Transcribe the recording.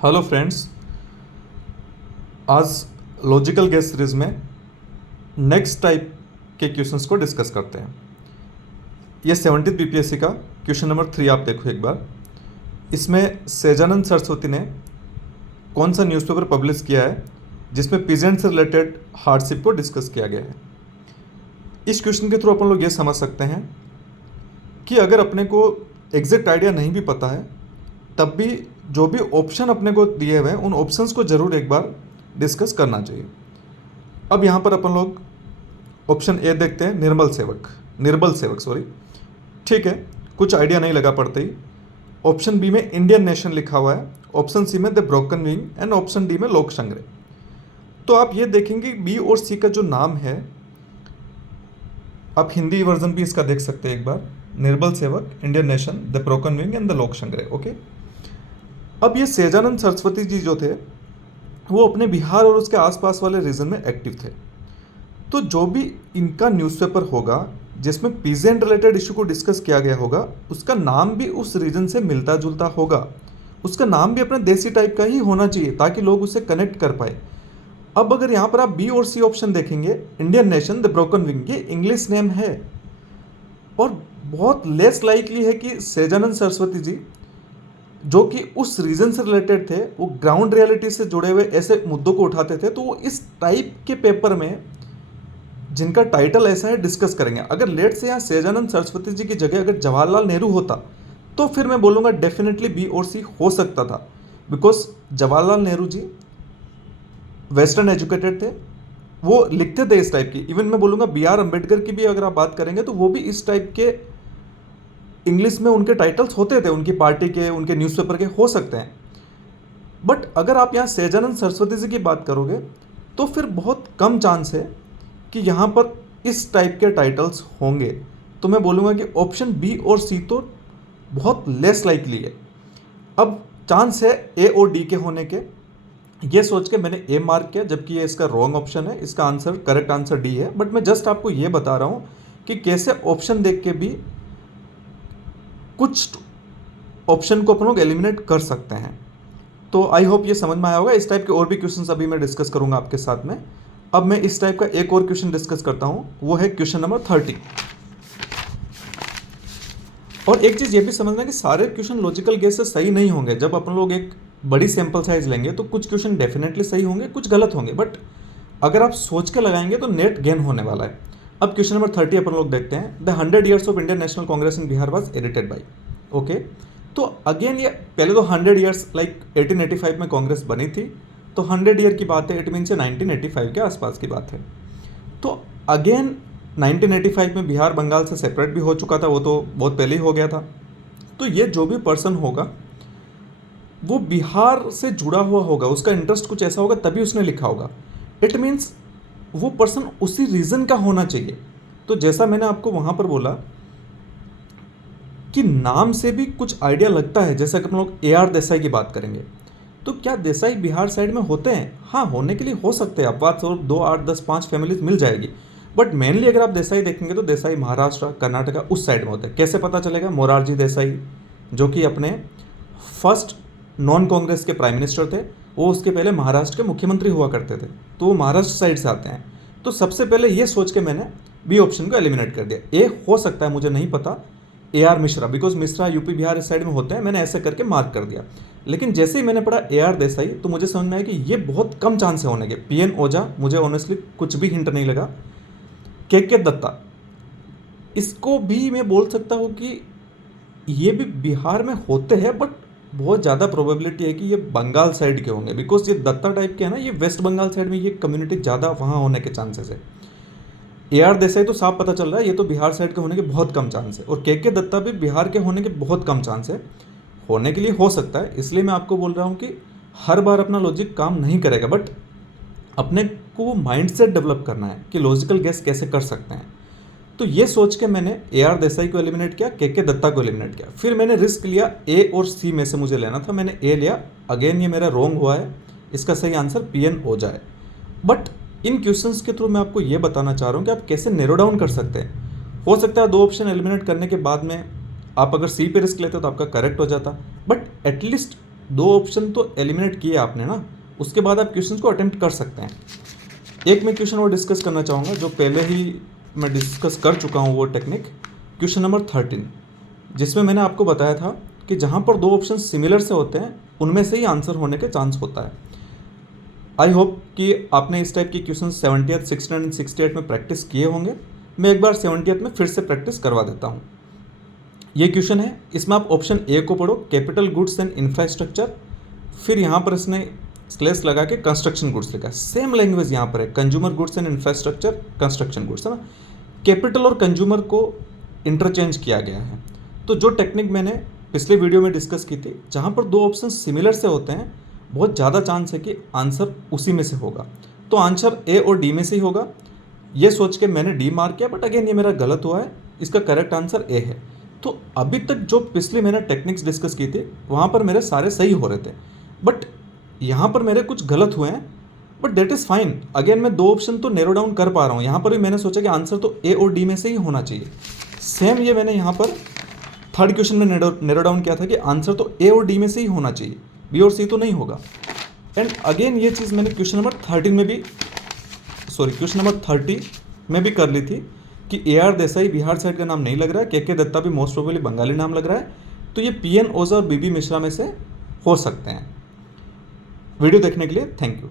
Hello friends, आज logical guess series में next type के क्वेश्चंस को डिस्कस करते हैं। ये 70th बीपीएससी का क्वेश्चन नंबर 3 आप देखो एक बार। इसमें सहजानंद सरस्वती ने कौन सा न्यूज़पेपर पब्लिश किया है जिसमें पीजेंट से रिलेटेड हार्डशिप को डिस्कस किया गया है। इस क्वेश्चन के थ्रू अपन लोग ये समझ सकते हैं कि अगर अपने को एग्जैक्ट आइडिया नहीं भी पता है तब भी जो भी ऑप्शन अपने को दिए हुए हैं उन ऑप्शंस को ज़रूर एक बार डिस्कस करना चाहिए। अब यहाँ पर अपन लोग ऑप्शन ए देखते हैं, निर्बल सेवक सॉरी। ठीक है, कुछ आइडिया नहीं लगा पड़ते ही। ऑप्शन बी में इंडियन नेशन लिखा हुआ है, ऑप्शन सी में the broken wing and option D में लोक संग्रह। तो आप ये देखेंगे बी और सी का जो नाम है, आप हिंदी वर्जन भी इसका देख सकते हैं एक बार, निर्बल सेवक, Indian nation, the broken wing and the लोक संग्रह। ओके, अब ये सहजानंद सरस्वती जी जो थे वो अपने बिहार और उसके आसपास वाले रीजन में एक्टिव थे। तो जो भी इनका न्यूज़पेपर होगा जिसमें पीजेंट रिलेटेड इशू को डिस्कस किया गया होगा उसका नाम भी उस रीजन से मिलता जुलता होगा, उसका नाम भी अपने देसी टाइप का ही होना चाहिए ताकि लोग उसे कनेक्ट कर पाए। अब अगर यहाँ पर आप बी और सी ऑप्शन देखेंगे, Indian nation, the broken wing, ये इंग्लिश नेम है और बहुत लेस लाइकली है कि सहजानंद सरस्वती जी जो कि उस रीजन से रिलेटेड थे, वो ग्राउंड रियलिटी से जुड़े हुए ऐसे मुद्दों को उठाते थे, तो वो इस टाइप के पेपर में जिनका टाइटल ऐसा है डिस्कस करेंगे। अगर लेट से यहाँ सहजानंद सरस्वती जी की जगह अगर जवाहरलाल नेहरू होता तो फिर मैं बोलूँगा डेफिनेटली बी और सी हो सकता था, because Jawaharlal Nehru ji western educated थे, वो लिखते थे इस टाइप की। इवन मैं बोलूँगा बी आर अम्बेडकर की भी अगर आप बात करेंगे तो वो भी इस टाइप के इंग्लिश में उनके टाइटल्स होते थे, उनकी पार्टी के, उनके न्यूज़पेपर के हो सकते हैं। बट अगर आप यहाँ सहजानंद सरस्वती जी की बात करोगे तो फिर बहुत कम चांस है कि यहाँ पर इस टाइप के टाइटल्स होंगे। तो मैं बोलूँगा कि ऑप्शन बी और सी तो बहुत लेस लाइकली है। अब चांस है ए और डी के होने के, ये सोच के मैंने ए मार्क किया, जबकि ये इसका रॉन्ग ऑप्शन है। इसका आंसर, करेक्ट आंसर डी है। बट मैं जस्ट आपको ये बता रहा हूँ कि कैसे ऑप्शन देख के भी कुछ ऑप्शन को अपन लोग एलिमिनेट कर सकते हैं। तो आई होप ये समझ में आया होगा। इस टाइप के और भी क्वेश्चंस अभी मैं डिस्कस करूंगा आपके साथ में। अब मैं इस टाइप का एक और क्वेश्चन डिस्कस करता हूं, वो है क्वेश्चन नंबर 30। और एक चीज़ ये भी समझना कि सारे क्वेश्चन लॉजिकल गेस से सही नहीं होंगे। जब अपन लोग एक बड़ी सैंपल साइज लेंगे तो कुछ क्वेश्चन डेफिनेटली सही होंगे, कुछ गलत होंगे, बट अगर आप सोच के लगाएंगे तो नेट गेन होने वाला है। अब क्वेश्चन नंबर 30 अपन लोग देखते हैं। The 100 years of Indian national Congress in Bihar was edited by. Okay, तो अगेन ये पहले तो 100 ईयर्स लाइक 1885 में कांग्रेस बनी थी, तो 100 ईयर की बात है, इट मीन से 1985 के आसपास की बात है। तो अगेन 1985 में बिहार बंगाल से सेपरेट भी हो चुका था, वो तो बहुत पहले ही हो गया था। तो ये जो भी पर्सन होगा वो बिहार से जुड़ा हुआ होगा, उसका इंटरेस्ट कुछ ऐसा होगा तभी उसने लिखा होगा। इट मीन्स वो पर्सन उसी रीजन का होना चाहिए। तो जैसा मैंने आपको वहां पर बोला कि नाम से भी कुछ आइडिया लगता है, जैसा कि हम लोग ए आर देसाई की बात करेंगे, तो क्या देसाई बिहार साइड में होते हैं? हाँ, होने के लिए हो सकते हैं। आप बात और 2, 8, 10, 5 फैमिलीज मिल जाएगी। बट मेनली अगर आप देसाई देखेंगे तो देसाई महाराष्ट्र, कर्नाटका उस साइड में होते हैं। कैसे पता चलेगा? मोरारजी देसाई जो कि अपने फर्स्ट नॉन कांग्रेस के प्राइम मिनिस्टर थे, वो उसके पहले महाराष्ट्र के मुख्यमंत्री हुआ करते थे, तो वो महाराष्ट्र साइड से आते हैं। तो सबसे पहले ये सोच के मैंने बी ऑप्शन को एलिमिनेट कर दिया। ए हो सकता है, मुझे नहीं पता, A R Mishra, because Mishra UP Bihar इस साइड में होते हैं, मैंने ऐसे करके मार्क कर दिया। लेकिन जैसे ही मैंने पढ़ा ए आर देसाई तो मुझे समझ में आया कि ये बहुत कम चांस है होने के। पी एन ओझा, मुझे ऑनेस्टली कुछ भी हिंट नहीं लगा। के दत्ता, इसको भी मैं बोल सकता हूँ कि ये भी बिहार में होते हैं, बट बहुत ज़्यादा प्रोबेबिलिटी है कि ये बंगाल साइड के होंगे, बिकॉज ये दत्ता टाइप के है ना, ये वेस्ट बंगाल साइड में ये कम्युनिटी ज़्यादा वहाँ होने के चांसेस है। ए आर देसाई तो साफ पता चल रहा है ये तो बिहार साइड के होने के बहुत कम चांस है, और के दत्ता भी बिहार के होने के बहुत कम चांस है। होने के लिए हो सकता है, इसलिए मैं आपको बोल रहा हूँ कि हर बार अपना लॉजिक काम नहीं करेगा, बट अपने को माइंडसेट डेवलप करना है कि लॉजिकल गेस कैसे कर सकते हैं। तो ये सोच के मैंने ए आर देसाई को एलिमिनेट किया, के दत्ता को एलिमिनेट किया। फिर मैंने रिस्क लिया ए और सी में से मुझे लेना था, मैंने ए लिया। अगेन ये मेरा रॉन्ग हुआ है, इसका सही आंसर पी एन ओझा है। बट इन क्वेश्चंस के थ्रू मैं आपको ये बताना चाह रहा हूँ कि आप कैसे नैरो डाउन कर सकते हैं। हो सकता है 2 ऑप्शन एलिमिनेट करने के बाद में आप अगर सी पे रिस्क लेते हो तो आपका करेक्ट हो जाता, बट एटलीस्ट दो ऑप्शन तो एलिमिनेट किए आपने ना, उसके बाद आप क्वेश्चन को अटेम्प्ट कर सकते हैं। एक मैं क्वेश्चन और डिस्कस करना चाहूँगा जो पहले ही मैं डिस्कस कर चुका हूँ, वो टेक्निक क्वेश्चन नंबर 13, जिसमें मैंने आपको बताया था कि जहाँ पर दो ऑप्शन सिमिलर से होते हैं उनमें से ही आंसर होने के चांस होता है। आई होप कि आपने इस टाइप के क्वेश्चन 70th, 69 एंड 68 में प्रैक्टिस किए होंगे। मैं एक बार 70th में फिर से प्रैक्टिस करवा देता हूँ। ये क्वेश्चन है, इसमें आप ऑप्शन ए को पढ़ो, कैपिटल गुड्स एंड इंफ्रास्ट्रक्चर, फिर यहाँ पर इसने स्लेस लगा के कंस्ट्रक्शन गुड्स लिखा है। सेम लैंग्वेज यहाँ पर है, consumer goods and infrastructure, construction goods, है ना। कैपिटल और कंज्यूमर को इंटरचेंज किया गया है। तो जो टेक्निक मैंने पिछले वीडियो में डिस्कस की थी, जहाँ पर दो ऑप्शन सिमिलर से होते हैं, बहुत ज़्यादा चांस है कि आंसर उसी में से होगा। तो आंसर ए और डी में से ही होगा, ये सोच के मैंने डी मार्क किया, बट अगेन ये मेरा गलत हुआ है। इसका करेक्ट आंसर ए है। तो अभी तक जो पिछले मैंने टेक्निक्स डिस्कस की थी वहाँ पर मेरे सारे सही हो रहे थे, बट यहाँ पर मेरे कुछ गलत हुए हैं, but that is fine. Again मैं दो ऑप्शन तो नैरो डाउन कर पा रहा हूँ। यहाँ पर भी मैंने सोचा कि आंसर तो ए और डी में से ही होना चाहिए। सेम ये मैंने यहाँ पर थर्ड क्वेश्चन में नैरो डाउन किया था कि आंसर तो ए और डी में से ही होना चाहिए, बी और सी तो नहीं होगा। एंड अगेन ये चीज़ मैंने क्वेश्चन नंबर 30 में भी कर ली थी कि A R Desai Bihar side का नाम नहीं लग रहा है, के दत्ता भी मोस्ट प्रोबेबली बंगाली नाम लग रहा है, तो ये पी एन ओझा और बी बी मिश्रा में से हो सकते हैं। वीडियो देखने के लिए थैंक यू।